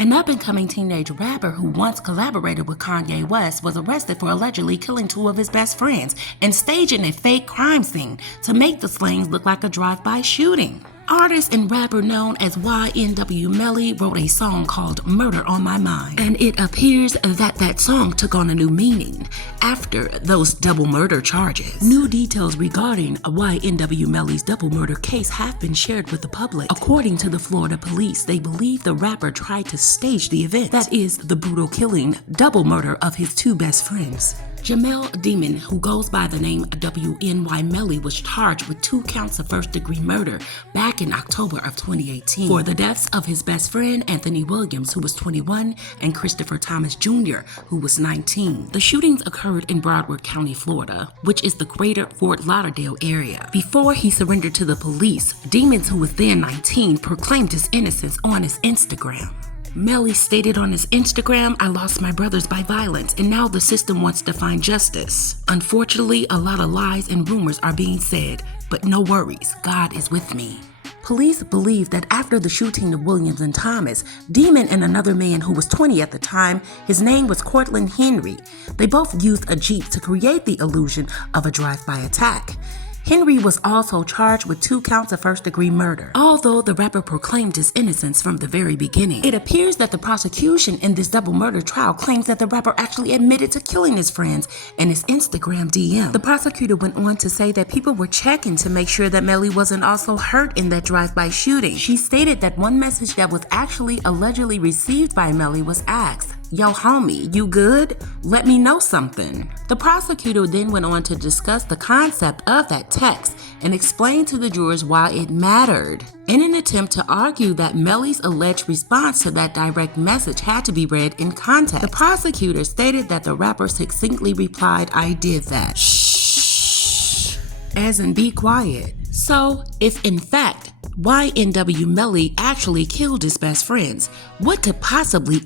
An up-and-coming teenage rapper who once collaborated with Kanye West was arrested for allegedly killing two of his best friends and staging a fake crime scene to make the slayings look like a drive-by shooting. Artist and rapper known as YNW MELLY wrote a song called Murder on My Mind, and it appears that song took on a new meaning after those double murder charges. New details regarding YNW MELLY's double murder case have been shared with the public. According to the Florida police, they believe the rapper tried to stage the event, that is, the brutal killing, double murder of his two best friends. Jamel Demon, who goes by the name WNY MELLY, was charged with 2 counts of first-degree murder back in October of 2018 for the deaths of his best friend Anthony Williams, who was 21, and Christopher Thomas Jr., who was 19. The shootings occurred in Broward County, Florida, which is the greater Fort Lauderdale area. Before he surrendered to the police, Demons, who was then 19, proclaimed his innocence on his Instagram. MELLY stated on his Instagram, "I lost my brothers by violence, and now the system wants to find justice. Unfortunately, a lot of lies and rumors are being said, but no worries, God is with me." Police believe that after the shooting of Williams and Thomas, Demon and another man who was 20 at the time, his name was Cortland Henry, they both used a Jeep to create the illusion of a drive-by attack. Henry was also charged with 2 counts of first-degree murder, although the rapper proclaimed his innocence from the very beginning. It appears that the prosecution in this double murder trial claims that the rapper actually admitted to killing his friends in his Instagram DM. The prosecutor went on to say that people were checking to make sure that MELLY wasn't also hurt in that drive-by shooting. She stated that one message that was actually allegedly received by MELLY was asked, "Yo homie, you good? Let me know something." The prosecutor then went on to discuss the concept of that text and explain to the jurors why it mattered, in an attempt to argue that MELLY's alleged response to that direct message had to be read in context. The prosecutor stated that the rapper succinctly replied, "I did that. Shh," as in be quiet. So, if in fact YNW MELLY actually killed his best friends, what could possibly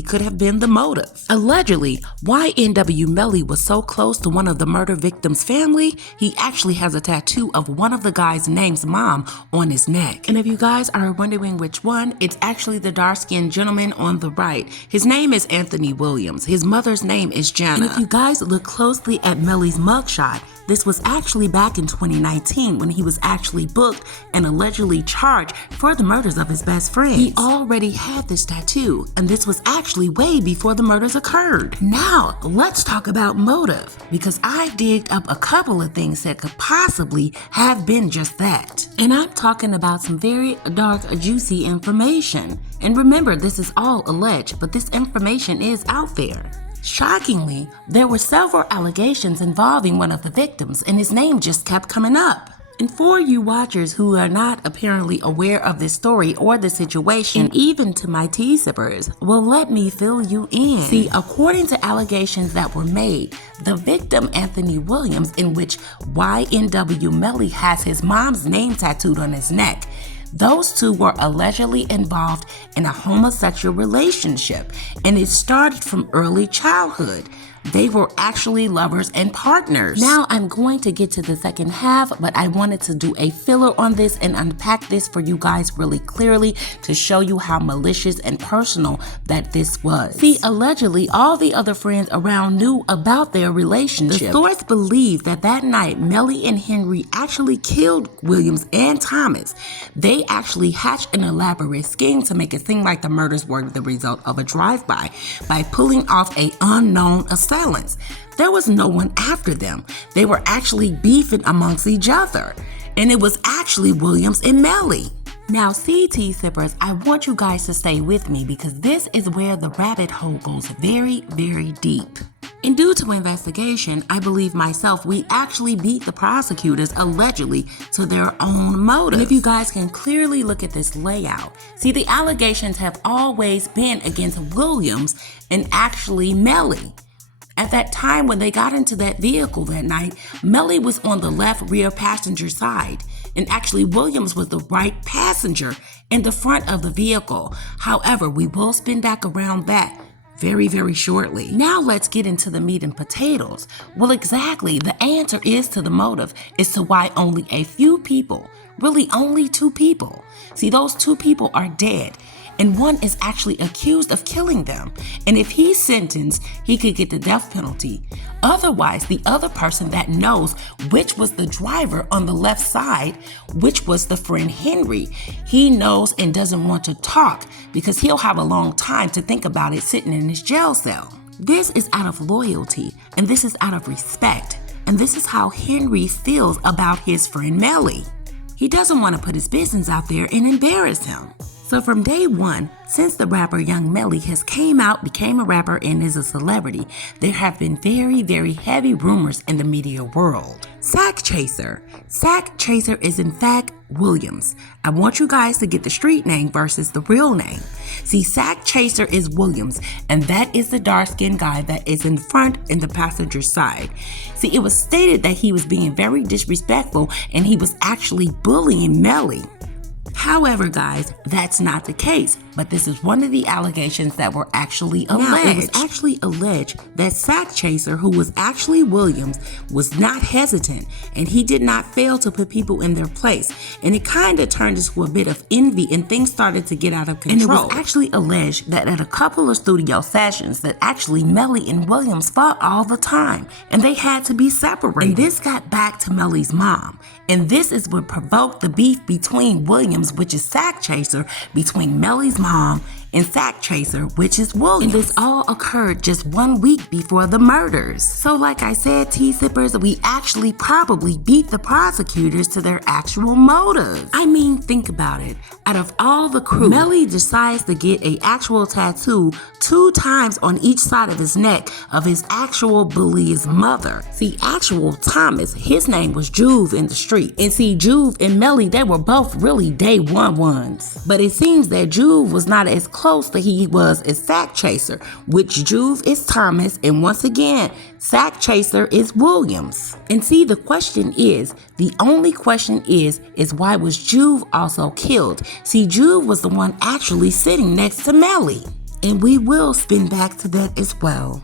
could have been the motive? Allegedly, YNW MELLY was so close to one of the murder victims' family, he actually has a tattoo of one of the guy's name's mom on his neck. And if you guys are wondering which one, it's actually the dark-skinned gentleman on the right. His name is Anthony Williams. His mother's name is Jana. And if you guys look closely at MELLY's mugshot, this was actually back in 2019 when he was actually booked and allegedly charged for the murders of his best friends. He already had this tattoo, and this was actually way before the murders occurred. Now, let's talk about motive, because I digged up a couple of things that could possibly have been just that. And I'm talking about some very dark, juicy information. And remember, this is all alleged, but this information is out there. Shockingly, there were several allegations involving one of the victims, and his name just kept coming up. And for you watchers who are not apparently aware of this story or the situation, and even to my tea sippers, well, let me fill you in. See, according to allegations that were made, the victim, Anthony Williams, in which YNW MELLY has his mom's name tattooed on his neck, those two were allegedly involved in a homosexual relationship, and it started from early childhood. They were actually lovers and partners. Now I'm going to get to the second half, but I wanted to do a filler on this and unpack this for you guys really clearly to show you how malicious and personal that this was. See, allegedly, all the other friends around knew about their relationship. The source believed that that night, MELLY and Henry actually killed Williams and Thomas. They actually hatched an elaborate scheme to make it seem like the murders were the result of a drive-by by pulling off an unknown assailant. There was no one after them. They were actually beefing amongst each other. And it was actually Williams and MELLY. Now, tea sippers, I want you guys to stay with me because this is where the rabbit hole goes very, very deep. And due to investigation, I believe myself, we actually beat the prosecutors allegedly to their own motive. And if you guys can clearly look at this layout, see, the allegations have always been against Williams and actually MELLY. At that time when they got into that vehicle that night, MELLY was on the left rear passenger side, and actually Williams was the right passenger in the front of the vehicle. However, we will spin back around that very, very shortly. Now let's get into the meat and potatoes. Well, exactly, the answer is to the motive as to why only a few people Really, only 2 people. See, those 2 people are dead, and one is actually accused of killing them. And if he's sentenced, he could get the death penalty. Otherwise, the other person that knows which was the driver on the left side, which was the friend Henry, he knows and doesn't want to talk because he'll have a long time to think about it sitting in his jail cell. This is out of loyalty, and this is out of respect. And this is how Henry feels about his friend Melly. He doesn't want to put his business out there and embarrass him. So from day one, since the rapper Young Melly has came out, became a rapper, and is a celebrity, there have been very, very heavy rumors in the media world. Sack Chaser. Sack Chaser is in fact Williams. I want you guys to get the street name versus the real name. See, Sack Chaser is Williams, and that is the dark-skinned guy that is in front in the passenger side. See, it was stated that he was being very disrespectful and he was actually bullying Melly. However, guys, that's not the case, but this is one of the allegations that were actually alleged. Now, it was actually alleged that Sack Chaser, who was actually Williams, was not hesitant, and he did not fail to put people in their place, and it kind of turned into a bit of envy, and things started to get out of control. And it was actually alleged that at a couple of studio sessions that actually Melly and Williams fought all the time, and they had to be separated. And this got back to Melly's mom, and this is what provoked the beef between Williams, which is Sack Chaser, between Melly's mom and Sack Chaser, which is Williams. And this all occurred just 1 week before the murders. So like I said, T-Sippers, we actually probably beat the prosecutors to their actual motives. I mean, think about it. Out of all the crew, Melly decides to get an actual tattoo 2 times on each side of his neck of his actual bully's mother. See, actual Thomas, his name was Juve in the street. And see, Juve and Melly, they were both really day one ones. But it seems that Juve was not as close that he was as Sack Chaser, which Juve is Thomas, and once again, Sack Chaser is Williams. And see, the only question is why was Juve also killed? See, Juve was the one actually sitting next to Melly. And we will spin back to that as well.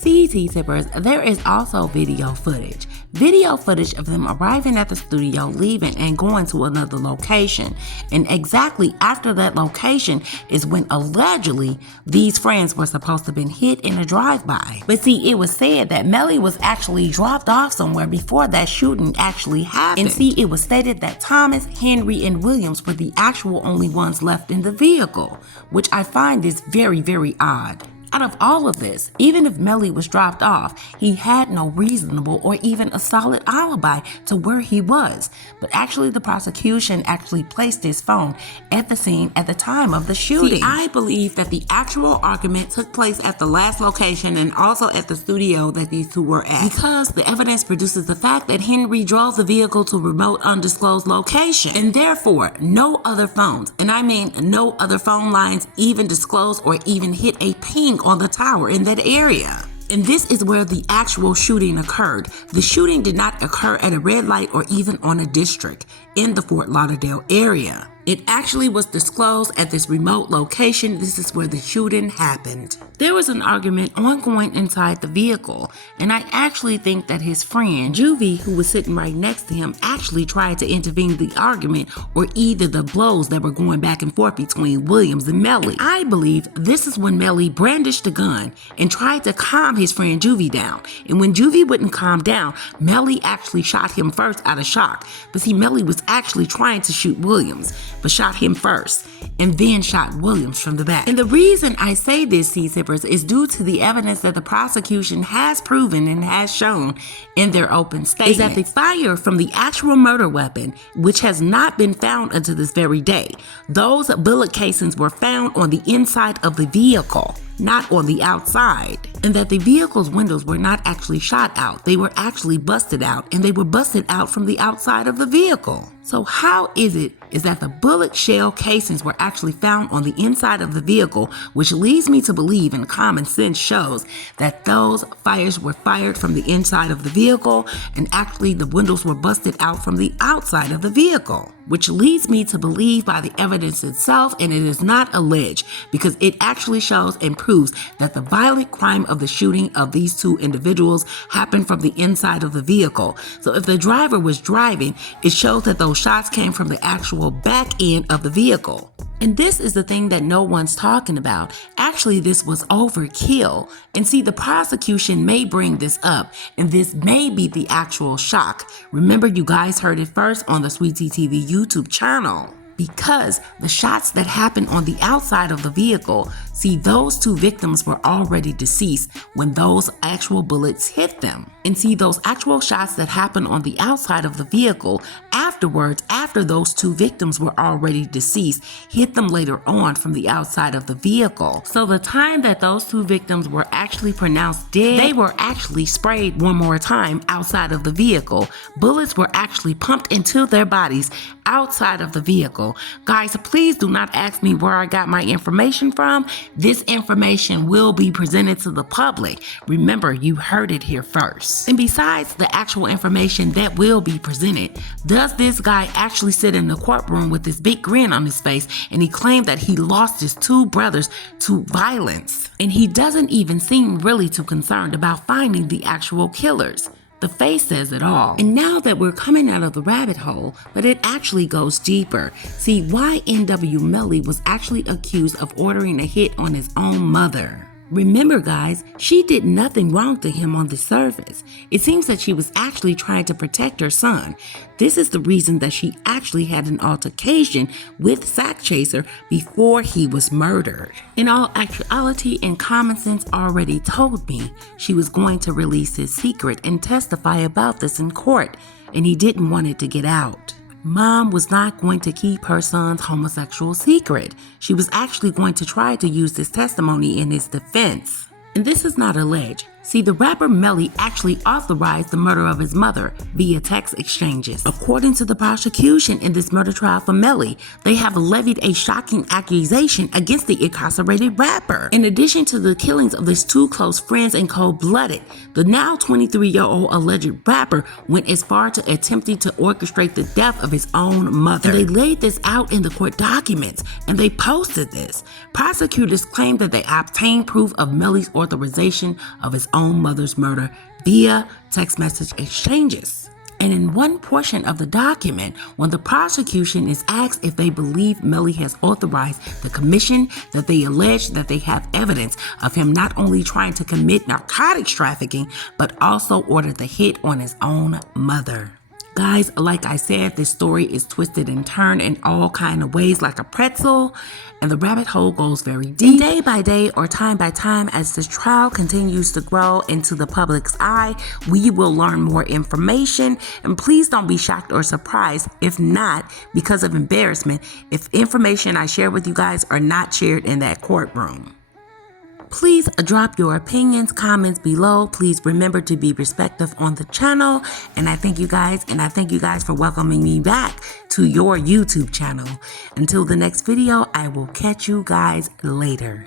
See, T-Sippers, there is also video footage. Video footage of them arriving at the studio, leaving, and going to another location. And exactly after that location is when allegedly these friends were supposed to have been hit in a drive-by. But see, it was said that Melly was actually dropped off somewhere before that shooting actually happened. And see, it was stated that Thomas, Henry, and Williams were the actual only ones left in the vehicle, which I find is very, very odd. Out of all of this, even if Melly was dropped off, he had no reasonable or even a solid alibi to where he was. But actually, the prosecution actually placed his phone at the scene at the time of the shooting. See, I believe that the actual argument took place at the last location and also at the studio that these two were at, because the evidence produces the fact that Henry drove the vehicle to a remote undisclosed location, and therefore no other phones, and I mean no other phone lines even disclosed or even hit a ping on the tower in that area. And this is where the actual shooting occurred. The shooting did not occur at a red light or even on a district in the Fort Lauderdale area. It actually was disclosed at this remote location. This is where the shooting happened. There was an argument ongoing inside the vehicle, and I actually think that his friend, Juvie, who was sitting right next to him, actually tried to intervene the argument or either the blows that were going back and forth between Williams and Melly. And I believe this is when Melly brandished the gun and tried to calm his friend Juvie down. And when Juvie wouldn't calm down, Melly actually shot him first out of shock. But see, Melly was actually trying to shoot Williams, but shot him first and then shot Williams from the back. And the reason I say this, T-Sippers, is due to the evidence that the prosecution has proven and has shown in their open statement, is that the fire from the actual murder weapon, which has not been found until this very day, those bullet casings were found on the inside of the vehicle, not on the outside, and that the vehicle's windows were not actually shot out. They were actually busted out, and they were busted out from the outside of the vehicle. So how is that the bullet shell casings were actually found on the inside of the vehicle, which leads me to believe, and common sense shows, that those fires were fired from the inside of the vehicle, and actually the windows were busted out from the outside of the vehicle. which leads me to believe by the evidence itself, and it is not alleged, because it actually shows and proves that the violent crime of the shooting of these two individuals happened from the inside of the vehicle. So if the driver was driving, it shows that those shots came from the actual back end of the vehicle. And this is the thing that no one's talking about. Actually, this was overkill. And see, the prosecution may bring this up, and this may be the actual shock. Remember, you guys heard it first on the Sweetie TV YouTube channel. Because the shots that happened on the outside of the vehicle, see, those two victims were already deceased when those actual bullets hit them. And see, those actual shots that happened on the outside of the vehicle afterwards, after those two victims were already deceased, hit them later on from the outside of the vehicle. So the time that those two victims were actually pronounced dead, they were actually sprayed one more time outside of the vehicle. Bullets were actually pumped into their bodies outside of the vehicle. Guys, please do not ask me where I got my information from. This information will be presented to the public. Remember, you heard it here first. And besides the actual information that will be presented, does this guy actually sit in the courtroom with this big grin on his face, and he claimed that he lost his two brothers to violence? And he doesn't even seem really too concerned about finding the actual killers. The face says it all. And now that we're coming out of the rabbit hole, but it actually goes deeper. See, YNW MELLY was actually accused of ordering a hit on his own mother. Remember, guys, she did nothing wrong to him on the surface. It seems that she was actually trying to protect her son. This is the reason that she actually had an altercation with Secert before he was murdered. In all actuality and common sense already told me she was going to release his secret and testify about this in court, and he didn't want it to get out. Mom was not going to keep her son's homosexual secret. She was actually going to try to use this testimony in his defense. And this is not alleged. See, the rapper Melly actually authorized the murder of his mother via text exchanges. According to the prosecution in this murder trial for Melly, they have levied a shocking accusation against the incarcerated rapper. In addition to the killings of his two close friends in cold-blooded, the now 23-year-old alleged rapper went as far to attempting to orchestrate the death of his own mother. And they laid this out in the court documents, and they posted this. Prosecutors claimed that they obtained proof of Melly's authorization of his own mother's murder via text message exchanges. And in one portion of the document, when the prosecution is asked if they believe Melly has authorized the commission, that they allege that they have evidence of him not only trying to commit narcotics trafficking, but also ordered the hit on his own mother. Guys, like I said, this story is twisted and turned in all kind of ways like a pretzel, and the rabbit hole goes very deep. And day by day or time by time, as this trial continues to grow into the public's eye, we will learn more information. And please don't be shocked or surprised, if not because of embarrassment, if information I share with you guys are not shared in that courtroom. Please drop your opinions, comments below. Please remember to be respectful on the channel. And I thank you guys for welcoming me back to your YouTube channel. Until the next video, I will catch you guys later.